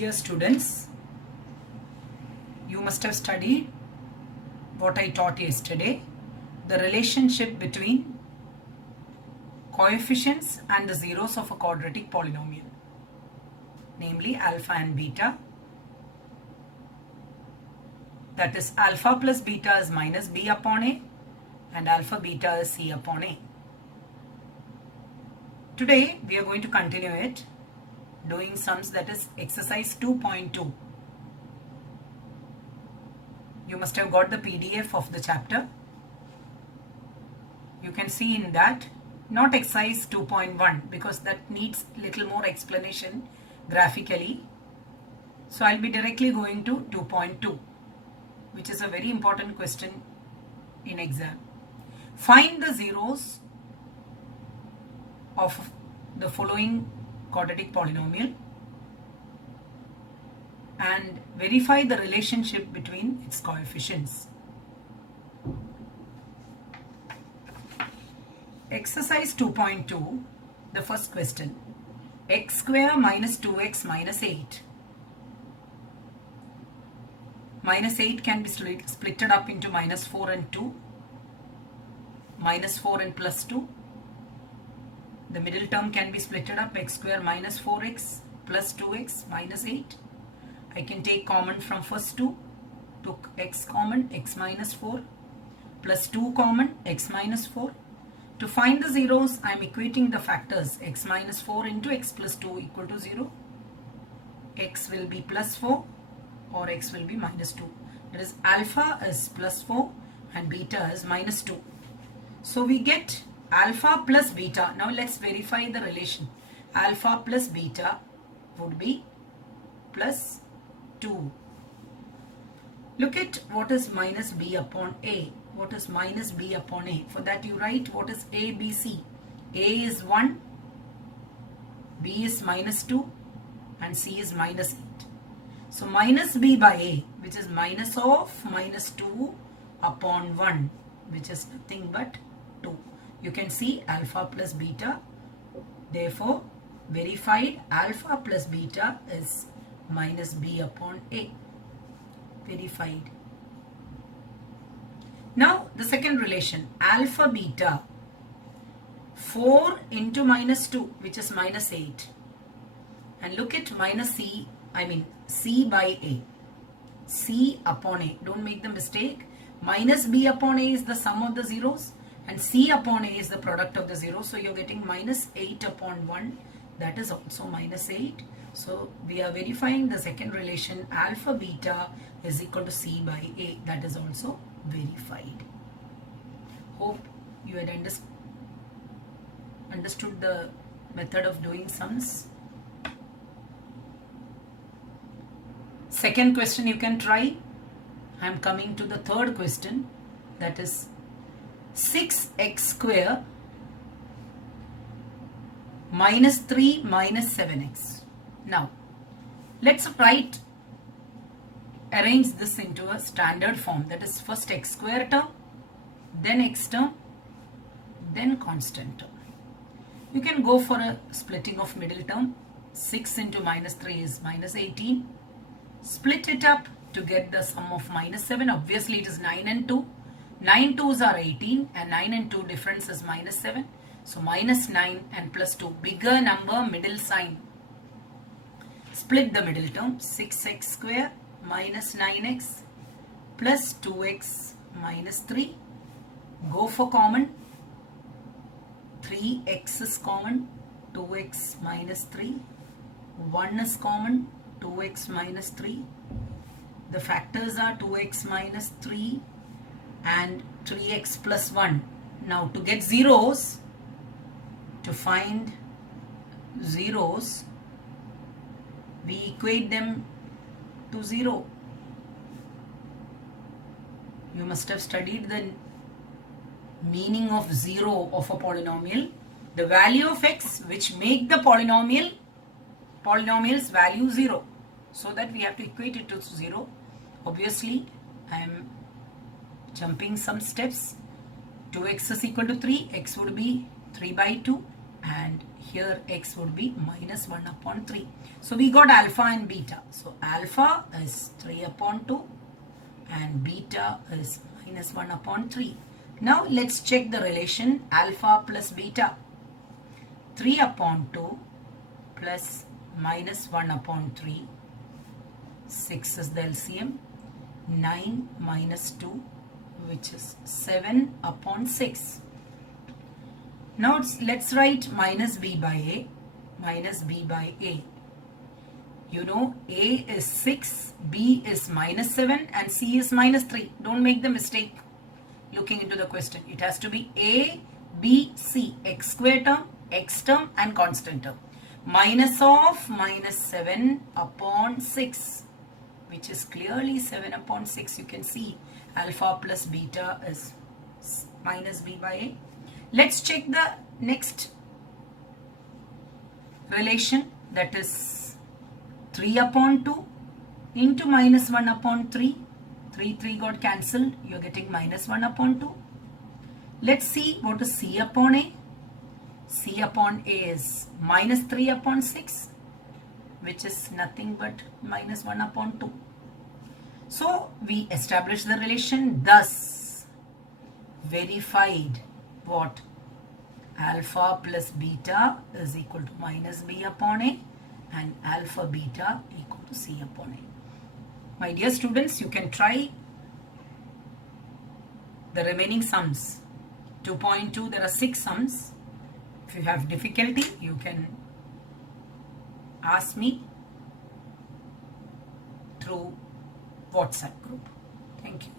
Dear students, you must have studied what I taught yesterday, the relationship between coefficients and the zeros of a quadratic polynomial, namely alpha and beta. That is, alpha plus beta is minus b upon a and alpha beta is c upon a. Today we are going to continue it doing sums, that is exercise 2.2. You must have got the PDF of the chapter. You can see in that, not exercise 2.1 because that needs little more explanation graphically. So I'll be directly going to 2.2, which is a very important question in exam. Find the zeros of the following quadratic polynomial and verify the relationship between its coefficients. Exercise 2.2, the first question. X square minus 2x minus 8. Minus 8 can be splitted up into minus 4 and 2, minus 4 and plus 2. The middle term can be splitted up, x square minus 4x plus 2x minus 8. I can take common from first two, took x common, x minus 4, plus 2 common, x minus 4. To find the zeros, I am equating the factors x minus 4 into x plus 2 equal to 0. X will be plus 4 or x will be minus 2. That is, alpha is plus 4 and beta is minus 2. So we get alpha plus beta. Now let's verify the relation. Alpha plus beta would be plus 2. Look at what is minus b upon a. What is minus b upon a? For that you write what is a, b, c. A is 1, b is minus 2 and c is minus 8. So minus b by a, which is minus of minus 2 upon 1, which is nothing but 2. You can see alpha plus beta. Therefore, verified alpha plus beta is minus b upon a. Verified. Now, the second relation, alpha beta. 4 into minus 2, which is minus 8. And look at minus c, c by a. C upon a. Don't make the mistake. Minus b upon a is the sum of the zeros. And c upon a is the product of the zeros. So you're getting minus 8 upon 1. That is also minus 8. So we are verifying the second relation, alpha beta is equal to c by a. That is also verified. Hope you had understood the method of doing sums. Second question you can try. I am coming to the third question, that is 6x square minus 3 minus 7x. Now, let's arrange this into a standard form. That is, first x square term, then x term, then constant term. You can go for a splitting of middle term. 6 into minus 3 is minus 18. Split it up to get the sum of minus 7. Obviously, it is 9 and 2. 9 2s are 18 and 9 and 2 difference is minus 7. So minus 9 and plus 2. Bigger number, middle sign. Split the middle term. 6x square minus 9x plus 2x minus 3. Go for common. 3x is common. 2x minus 3. 1 is common. 2x minus 3. The factors are 2x minus 3 and 3x plus 1. Now to get zeros, to find zeros, we equate them to 0. You must have studied the meaning of 0 of a polynomial. The value of x which make the polynomial's value 0. So that we have to equate it to 0. Obviously, I am jumping some steps. 2x is equal to 3. X would be 3 by 2. and here x would be minus 1 upon 3. So we got alpha and beta. So alpha is 3 upon 2 and beta is minus 1 upon 3. Now let's check the relation alpha plus beta. 3 upon 2 plus minus 1 upon 3. 6 is the LCM. 9 minus 2, which is 7 upon 6. Now let's write minus b by a. Minus b by a. You know a is 6, b is minus 7 and c is minus 3. Don't make the mistake looking into the question. It has to be a, b, c. X square term, x term and constant term. Minus of minus 7 upon 6, which is clearly 7 upon 6. You can see alpha plus beta is minus b by a. Let's check the next relation, that is 3 upon 2 into minus 1 upon 3. 3 got cancelled. You are getting minus 1 upon 2. Let's see what is c upon a. C upon a is minus 3 upon 6, which is nothing but minus 1 upon 2. So we established the relation, thus verified what? Alpha plus beta is equal to minus b upon a and alpha beta equal to c upon a. My dear students, you can try the remaining sums. 2.2, there are 6 sums. If you have difficulty, you can ask me through WhatsApp group. Thank you.